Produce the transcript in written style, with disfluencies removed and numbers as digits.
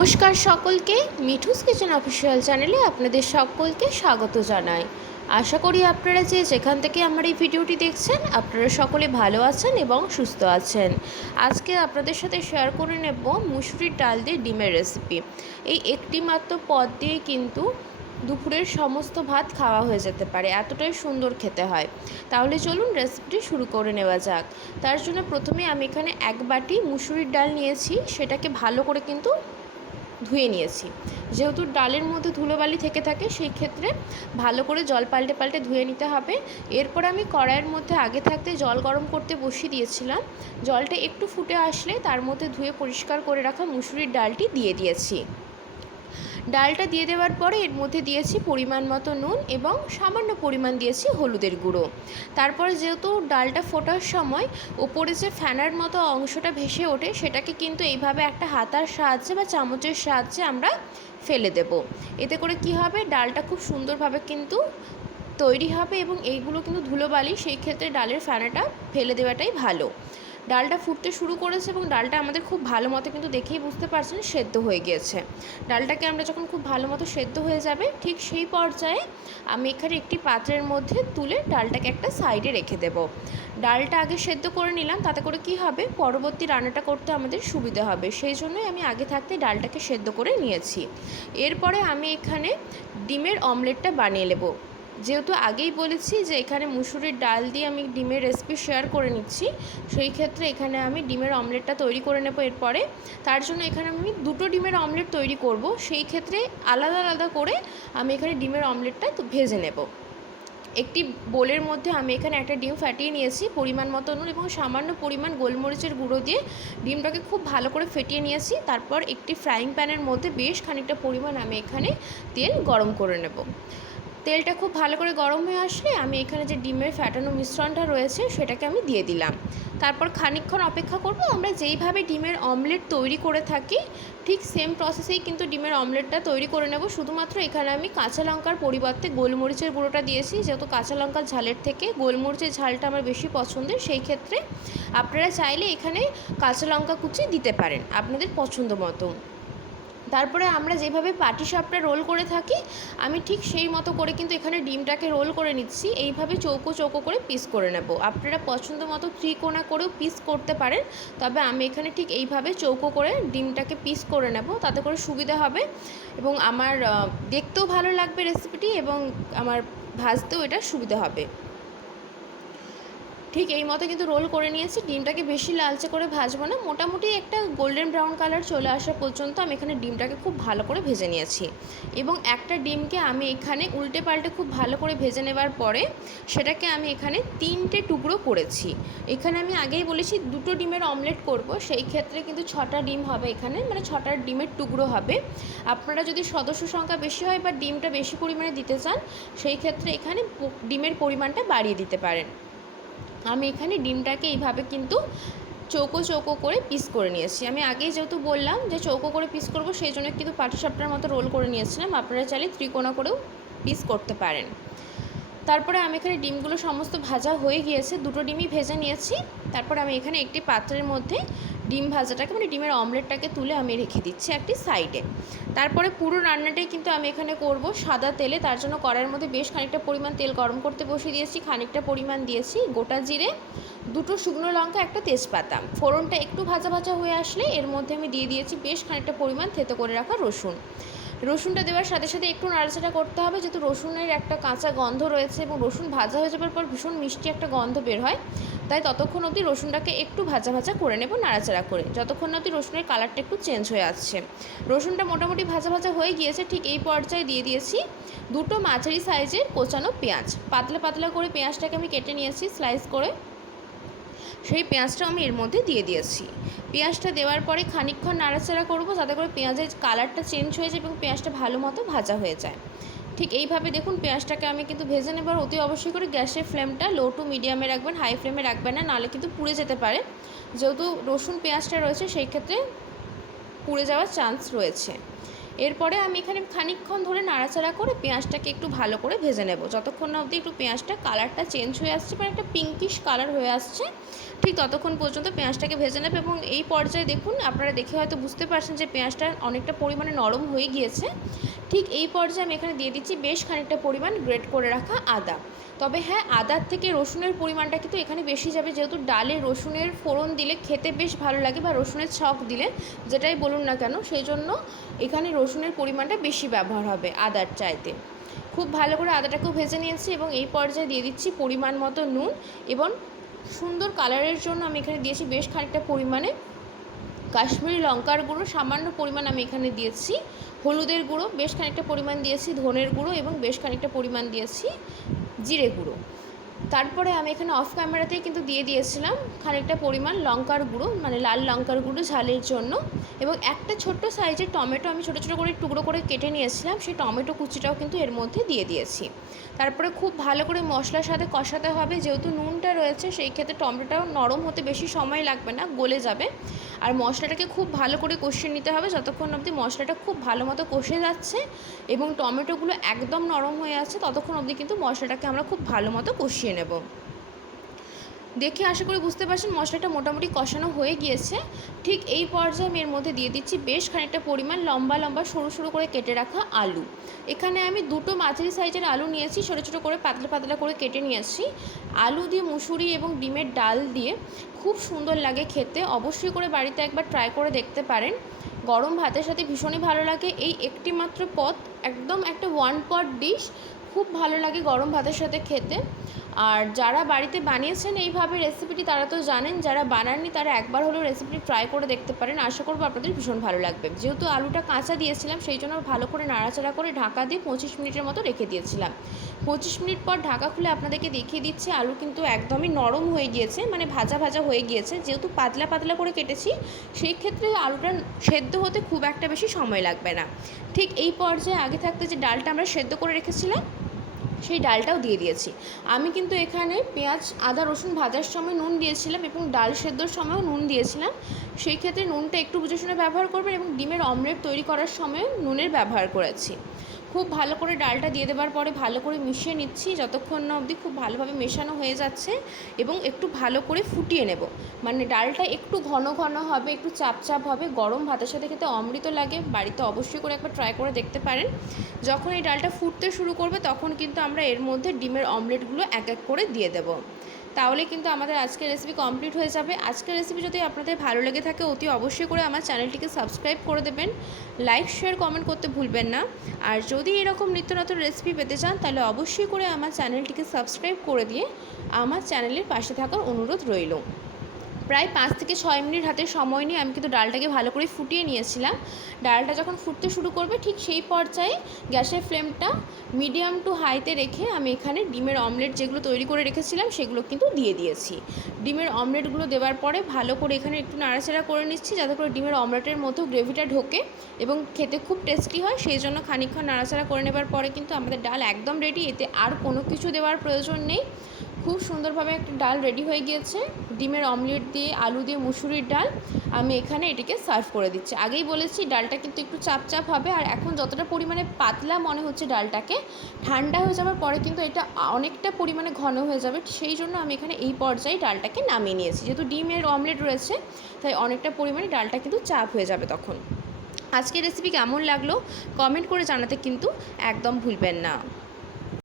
নমস্কার সকলকে, Mithu's kitchen official চ্যানেলে আপনাদের সকলকে স্বাগত জানাই। আশা করি আপনারা যেখান থেকে আমার এই ভিডিওটি দেখছেন আপনারা সকলে ভালো আছেন এবং সুস্থ আছেন। আজকে আপনাদের সাথে শেয়ার করে নেব মুসুরির ডাল দিয়ে ডিমের রেসিপি। এই একটি মাত্র পদ দিয়ে কিন্তু দুপুরের সমস্ত ভাত খাওয়া হয়ে যেতে পারে, এতটাই সুন্দর খেতে হয়। তাহলে চলুন রেসিপিটি শুরু করে নেওয়া যাক। তার জন্য প্রথমে আমি এখানে এক বাটি মুসুরির ডাল নিয়েছি, সেটাকে ভালো করে কিন্তু ধুয়ে নিয়েছি। যেহেতু ডালের মধ্যে ধুলোবালি থেকে থাকে সেই ক্ষেত্রে ভালো করে জল পাল্টে পাল্টে ধুয়ে নিতে হবে। এরপর আমি কড়াইয়ের মধ্যে আগে থাকতে জল গরম করতে বসিয়ে দিয়েছিলাম। জলটা একটু ফুটে আসলে তার মধ্যে ধুয়ে পরিষ্কার করে রাখা মুসুরির ডালটি দিয়ে দিয়েছি। ডালটা দিয়ে দেওয়ার পরে এর মধ্যে দিয়েছি পরিমাণ মতো নুন এবং সামান্য পরিমাণ দিয়েছি হলুদের গুঁড়ো। তারপরে যেহেতু ডালটা ফোটার সময় ওপরে যে ফ্যানার মতো অংশটা ভেসে ওঠে সেটাকে কিন্তু এইভাবে একটা হাতার সাহায্যে বা চামচের সাহায্যে আমরা ফেলে দেব। এতে করে কি হবে, ডালটা খুব সুন্দরভাবে কিন্তু তৈরি হবে এবং এইগুলো কিন্তু ধুলোবালি, সেই ক্ষেত্রে ডালের ফ্যানাটা ফেলে দেওয়াটাই ভালো। ডালটা ফুটতে শুরু করেছে এবং ডালটা আমাদের খুব ভালো মতো কিন্তু দেখেই বুঝতে পারছেন সেদ্ধ হয়ে গিয়েছে। ডালটাকে আমরা যখন খুব ভালো মতো সেদ্ধ হয়ে যাবে ঠিক সেই পর্যায়ে আমি এখানে একটি পাত্রের মধ্যে তুলে ডালটাকে একটা সাইডে রেখে দেব। ডালটা আগে সেদ্ধ করে নিলাম, তাতে করে কি হবে, পরবর্তী রান্নাটা করতে আমাদের সুবিধা হবে, সেই জন্যই আমি আগে থাকতে ডালটাকে সেদ্ধ করে নিয়েছি। এরপরে আমি এখানে ডিমের অমলেটটা বানিয়ে নেব। যেহেতু আগেই বলেছি যে এখানে মুসুরির ডাল দিয়ে আমি ডিমের রেসিপি শেয়ার করে নিচ্ছি, সেই ক্ষেত্রে এখানে আমি ডিমের অমলেটটা তৈরি করে নেব। এরপরে তার জন্য এখানে আমি দুটো ডিমের অমলেট তৈরি করব, সেই ক্ষেত্রে আলাদা আলাদা করে আমি এখানে ডিমের অমলেটটা ভেজে নেব। একটি বোলের মধ্যে আমি এখানে একটা ডিম ফাটিয়ে নিয়েছি, পরিমাণ মতো নুন এবং সামান্য পরিমাণ গোলমরিচের গুঁড়ো দিয়ে ডিমটাকে খুব ভালো করে ফেটিয়ে নিয়েছি। তারপর একটি ফ্রাইং প্যানের মধ্যে বেশ খানিকটা পরিমাণ আমি এখানে তেল গরম করে নেব। তেলটা খুব ভালো করে গরম হয়ে আসলে আমি এখানে যে ডিমের ফ্যাটানো মিশ্রণটা রয়েছে সেটাকে আমি দিয়ে দিলাম। তারপর খানিকক্ষণ অপেক্ষা করব। আমরা যেইভাবে ডিমের অমলেট তৈরি করে থাকি ঠিক সেম প্রসেসেই কিন্তু ডিমের অমলেটটা তৈরি করে নেব। শুধুমাত্র এখানে আমি কাঁচা লঙ্কার পরিবর্তে গোলমরিচের গুঁড়োটা দিয়েছি, যেহেতু কাঁচা লঙ্কার ঝালের থেকে গোলমরিচের ঝালটা আমার বেশি পছন্দের, সেই ক্ষেত্রে আপনারা চাইলে এখানে কাঁচা লঙ্কা কুচি দিতে পারেন আপনাদের পছন্দ মতো। তারপরে আমরা যেভাবে পাটিসাপটা রোল করে থাকি আমি ঠিক সেই মতো করে কিন্তু এখানে ডিমটাকে রোল করে নিচ্ছি। এইভাবে চৌকো চৌকো করে পিস করে নেব। আপনারা পছন্দ মতো ত্রিকোণা করেও পিস করতে পারেন, তবে আমি এখানে ঠিক এইভাবে চৌকো করে ডিমটাকে পিস করে নেব, তাতে করে সুবিধা হবে এবং আমার দেখতেও ভালো লাগবে রেসিপিটি এবং আমার ভাজতেও এটা সুবিধা হবে। ঠিক এই মতো কিন্তু রোল করে নিয়েছি। ডিমটাকে বেশি লালচে করে ভাজবো না, মোটামুটি একটা গোল্ডেন ব্রাউন কালার চলে আসা পর্যন্ত আমি এখানে ডিমটাকে খুব ভালো করে ভেজে নিয়েছি এবং একটা ডিমকে আমি এখানে উল্টে পাল্টে খুব ভালো করে ভেজে নেবার পরে সেটাকে আমি এখানে 3টে টুকরো করেছি। এখানে আমি আগেই বলেছি দুটো ডিমের অমলেট করব, সেই ক্ষেত্রে কিন্তু 6টা ডিম হবে এখানে, মানে 6টা ডিমের টুকরো হবে। আপনারা যদি সদস্য সংখ্যা বেশি হয় বা ডিমটা বেশি পরিমাণে দিতে চান সেই ক্ষেত্রে এখানে ডিমের পরিমাণটা বাড়িয়ে দিতে পারেন। আমি এখানে ডিমটাকে এইভাবে কিন্তু চৌকো চৌকো করে পিস করে নিয়েছি। আমি আগেই যেহেতু বললাম যে চৌকো করে পিস করব, সেই জন্য কিন্তু পাটিসাপটার মতো রোল করে নিয়েছিলাম। আপনারা চাইলে ত্রিকোণা করেও পিস করতে পারেন। তারপরে আমি এখানে ডিমগুলো সমস্ত ভাজা হয়ে গিয়েছে, দুটো ডিমই ভেজে নিয়েছি। তারপর আমি এখানে একটি পাত্রের মধ্যে ডিম ভাজাটাকে মানে ডিমের অমলেটটাকে তুলে আমি রেখে দিচ্ছি একটি সাইডে। তারপরে পুরো রান্নাটাই কিন্তু আমি এখানে করব সাদা তেলে। তার জন্য কড়াইয়ের মধ্যে বেশ খানিকটা পরিমাণ তেল গরম করতে বসিয়ে দিয়েছি। খানিকটা পরিমাণ দিয়েছি গোটা জিরে, দুটো শুকনো লঙ্কা, একটা তেজপাতা। ফোড়নটা একটু ভাজা ভাজা হয়ে আসলে এর মধ্যে আমি দিয়ে দিয়েছি বেশ খানিকটা পরিমাণ থেতো করে রাখা রসুন। রসুনটা দেওয়ার সাথে সাথে একটু নাড়াচাড়া করতে হবে, যেহেতু রসুনের একটা কাঁচা গন্ধ রয়েছে এবং রসুন ভাজা হয়ে যাওয়ার পর ভীষণ মিষ্টি একটা গন্ধ বের হয়, তাই ততক্ষণ অবধি রসুনটাকে একটু ভাজা ভাজা করে নেব নাড়াচাড়া করে, যতক্ষণ না অবধি রসুনের কালারটা একটু চেঞ্জ হয়ে আসছে। রসুনটা মোটামুটি ভাজা ভাজা হয়ে গিয়েছে, ঠিক এই পর্যায়ে দিয়ে দিয়েছি দুটো মাঝারি সাইজের কোচানো পেঁয়াজ। পাতলা পাতলা করে পেঁয়াজটাকে আমি কেটে নিয়েছি স্লাইস করে, সেই পেঁয়াজটা আমি এর মধ্যে দিয়ে দিয়েছি। পেঁয়াজটা দেওয়ার পরে খানিকক্ষণ নাড়াচাড়া করব, যাতে করে পেঁয়াজের কালারটা চেঞ্জ হয়ে যায় এবং পেঁয়াজটা ভালো মতো ভাজা হয়ে যায়। ঠিক এইভাবে দেখুন পেঁয়াজটাকে আমি কিন্তু ভেজে নেবার অতি অবশ্যই করে গ্যাসের ফ্লেমটা লো টু মিডিয়ামে রাখবেন, হাই ফ্লেমে রাখবেন না, নাহলে কিন্তু পুড়ে যেতে পারে। যেহেতু রসুন পেঁয়াজটা রয়েছে সেই ক্ষেত্রে পুড়ে যাওয়ার চান্স রয়েছে। এরপরে আমি এখানে খানিকক্ষণ ধরে নাড়াচাড়া করে পেঁয়াজটাকে একটু ভালো করে ভেজে নেব, যতক্ষণ না অবধি একটু পেঁয়াজটা কালারটা চেঞ্জ হয়ে আসছে, মানে একটা পিঙ্কিশ কালার হয়ে আসছে ঠিক ততক্ষণ পর্যন্ত পেঁয়াজটাকে ভেজে নেবে। এবং এই পর্যায়ে দেখুন, আপনারা দেখে হয়তো বুঝতে পারছেন যে পেঁয়াজটা অনেকটা পরিমাণে নরম হয়ে গিয়েছে। ঠিক এই পর্যায়ে আমি এখানে দিয়ে দিচ্ছি বেশ খানিকটা পরিমাণ গ্রেট করে রাখা আদা। তবে হ্যাঁ, আদার থেকে রসুনের পরিমাণটা কিন্তু এখানে বেশি যাবে, যেহেতু ডালে রসুনের ফোড়ন দিলে খেতে বেশ ভালো লাগে, বা রসুনের ছক দিলে যেটাই বলুন না কেন, সেই জন্য এখানে রসুনের পরিমাণটা বেশি ব্যবহার হবে আদার চাইতে। খুব ভালো করে আদাটাকেও ভেজে নিয়েছি এবং এই পর্যায়ে দিয়ে দিচ্ছি পরিমাণ মতো নুন, এবং সুন্দর কালারের জন্য আমি এখানে দিয়েছি বেশ খানিকটা পরিমাণে কাশ্মীরি লঙ্কার গুঁড়ো, সামান্য পরিমাণ আমি এখানে দিয়েছি হলুদের গুঁড়ো, বেশ খানিকটা পরিমাণ দিয়েছি ধনের গুঁড়ো, এবং বেশ খানিকটা পরিমাণ দিয়েছি জিরে গুঁড়ো। তারপরে আমি এখানে অফ ক্যামেরাতেই কিন্তু দিয়ে দিয়েছিলাম খানিকটা পরিমাণ লঙ্কার গুঁড়ো, মানে লাল লঙ্কার গুঁড়ো ঝালের জন্য। এবং একটা ছোট্ট সাইজের টমেটো আমি ছোটো ছোটো করে টুকরো করে কেটে নিয়েছিলাম, সেই টমেটো কুচিটাও কিন্তু এর মধ্যে দিয়ে দিয়েছি। তারপরে খুব ভালো করে মশলার সাথে কষাতে হবে, যেহেতু নুনটা রয়েছে সেই ক্ষেত্রে টমেটোটাও নরম হতে বেশি সময় লাগবে না, গলে যাবে। আর মশলাটাকে খুব ভালো করে কষিয়ে নিতে হবে, যতক্ষণ অবধি মশলাটা খুব ভালো মতো কষে যাচ্ছে এবং টমেটোগুলো একদম নরম হয়ে আছে, ততক্ষণ অবধি কিন্তু মশলাটাকে আমরা খুব ভালো মতো কষিয়ে নেব। দেখে আশা করি বুঝতে পারছেন মশলাটা মোটামুটি কষানো হয়ে গিয়েছে। ঠিক এই পর্যায়ে আমি এর মধ্যে দিয়ে দিচ্ছি বেশ খানিকটা পরিমাণ লম্বা লম্বা সরু সরু করে কেটে রাখা আলু। এখানে আমি দুটো মাঝারি সাইজের আলু নিয়েছি, ছোটো ছোটো করে পাতলা পাতলা করে কেটে নিয়েছি। আলু দিয়ে মুসুরি এবং ডিমের ডাল দিয়ে খুব সুন্দর লাগে খেতে, অবশ্যই করে বাড়িতে একবার ট্রাই করে দেখতে পারেন। গরম ভাতের সাথে ভীষণই ভালো লাগে এই একটি মাত্র পদ, একদম একটা ওয়ান পট ডিশ, খুব ভালো লাগে গরম ভাতের সাথে খেতে। আর যারা বাড়িতে বানিয়েছেন এইভাবে রেসিপিটি তারা তো জানেন, যারা বানাননি তারা একবার হলেও রেসিপিটি ট্রাই করে দেখতে পারেন, আশা করবো আপনাদের ভীষণ ভালো লাগবে। যেহেতু আলুটা কাঁচা দিয়েছিলাম সেই জন্য ভালো করে নাড়াচাড়া করে ঢাকা দিয়ে 25 মিনিটের মতো রেখে দিয়েছিলাম। 25 মিনিট পর ঢাকা খুলে আপনাদেরকে দেখিয়ে দিচ্ছে আলু কিন্তু একদমই নরম হয়ে গিয়েছে, মানে ভাজা ভাজা হয়ে গিয়েছে। যেহেতু পাতলা পাতলা করে কেটেছি সেই ক্ষেত্রে আলুটা সেদ্ধ হতে খুব একটা বেশি সময় লাগবে না। ঠিক এই পর্যায়ে আগে থাকতে যে ডালটা আমরা সেদ্ধ করে রেখেছিলাম সেই ডালটাও দিয়ে দিয়েছি। আমি কিন্তু এখানে পেঁয়াজ আদা রসুন ভাজার সময় নুন দিয়েছিলাম এবং ডাল সেদ্ধর সময়ও নুন দিয়েছিলাম, সেই ক্ষেত্রে নুনটা একটু বুঝে শুনে ব্যবহার করবেন। এবং ডিমের অমলেট তৈরি করার সময়ও নুনের ব্যবহার করেছি। খুব ভালো করে ডালটা দিয়ে দেওয়ার পরে ভালো করে মিশিয়ে নিচ্ছি, যতক্ষণ না অবধি খুব ভালোভাবে মেশানো হয়ে যাচ্ছে, এবং একটু ভালো করে ফুটিয়ে নেব। মানে ডালটা একটু ঘন ঘন হবে, একটু চাপ চাপ হবে, গরম ভাতের সাথে খেতে অমৃত লাগে। বাড়িতে অবশ্যই করে একবার ট্রাই করে দেখতে পারেন। যখন এই ডালটা ফুটতে শুরু করবে তখন কিন্তু আমরা এর মধ্যে ডিমের অমলেটগুলো এক এক করে দিয়ে দেব। তাহলে কিন্তু আমাদের আজকের রেসিপি কমপ্লিট হয়ে যাবে। আজকের রেসিপি যদি আপনাদের ভালো লেগে থাকে অতি অবশ্যই করে আমার চ্যানেলটিকে সাবস্ক্রাইব করে দেবেন, লাইক শেয়ার কমেন্ট করতে ভুলবেন না। আর যদি এরকম নিত্য নতুন রেসিপি পেতে চান তাহলে অবশ্যই করে আমার চ্যানেলটিকে সাবস্ক্রাইব করে দিয়ে আমার চ্যানেলের পাশে থাকার অনুরোধ রইল। প্রায় 5 থেকে 6 মিনিট হাতে সময় নিয়ে আমি কিন্তু ডালটাকে ভালো করে ফুটিয়ে নিয়েছিলাম। ডালটা যখন ফুটতে শুরু করবে ঠিক সেই পর্যায়ে গ্যাসের ফ্লেমটা মিডিয়াম টু হাইতে রেখে আমি এখানে ডিমের অমলেট যেগুলো তৈরি করে রেখেছিলাম সেগুলো কিন্তু দিয়ে দিয়েছি। ডিমের অমলেটগুলো দেওয়ার পরে ভালো করে এখানে একটু নাড়াচাড়া করে নিচ্ছি, যাতে করে ডিমের অমলেটের মতো গ্রেভিটা ঢোকে এবং খেতে খুব টেস্টি হয়। সেই জন্য খানিকক্ষণ নাড়াচাড়া করে নেবার পরে কিন্তু আমাদের ডাল একদম রেডি, এতে আর কোনো কিছু দেওয়ার প্রয়োজন নেই। খুব সুন্দরভাবে একটা ডাল রেডি হয়ে গিয়েছে, ডিমের অমলেট দিয়ে আলু দিয়ে মুসুরির ডাল। আমি এখানে এটিকে সার্ভ করে দিচ্ছি। আগেই বলেছি ডালটা কিন্তু একটু চাপ চাপ হবে, আর এখন যতটা পরিমাণে পাতলা মনে হচ্ছে ডালটাকে, ঠান্ডা হয়ে যাওয়ার পরে কিন্তু এটা অনেকটা পরিমাণে ঘন হয়ে যাবে। সেই জন্য আমি এখানে এই পর্যায়ে ডালটাকে নামিয়ে নিয়েছি, যেহেতু ডিমের অমলেট রয়েছে তাই অনেকটা পরিমাণে ডালটা কিন্তু চাপ হয়ে যাবে তখন। আজকের রেসিপি কেমন লাগলো কমেন্ট করে জানাতে কিন্তু একদম ভুলবেন না।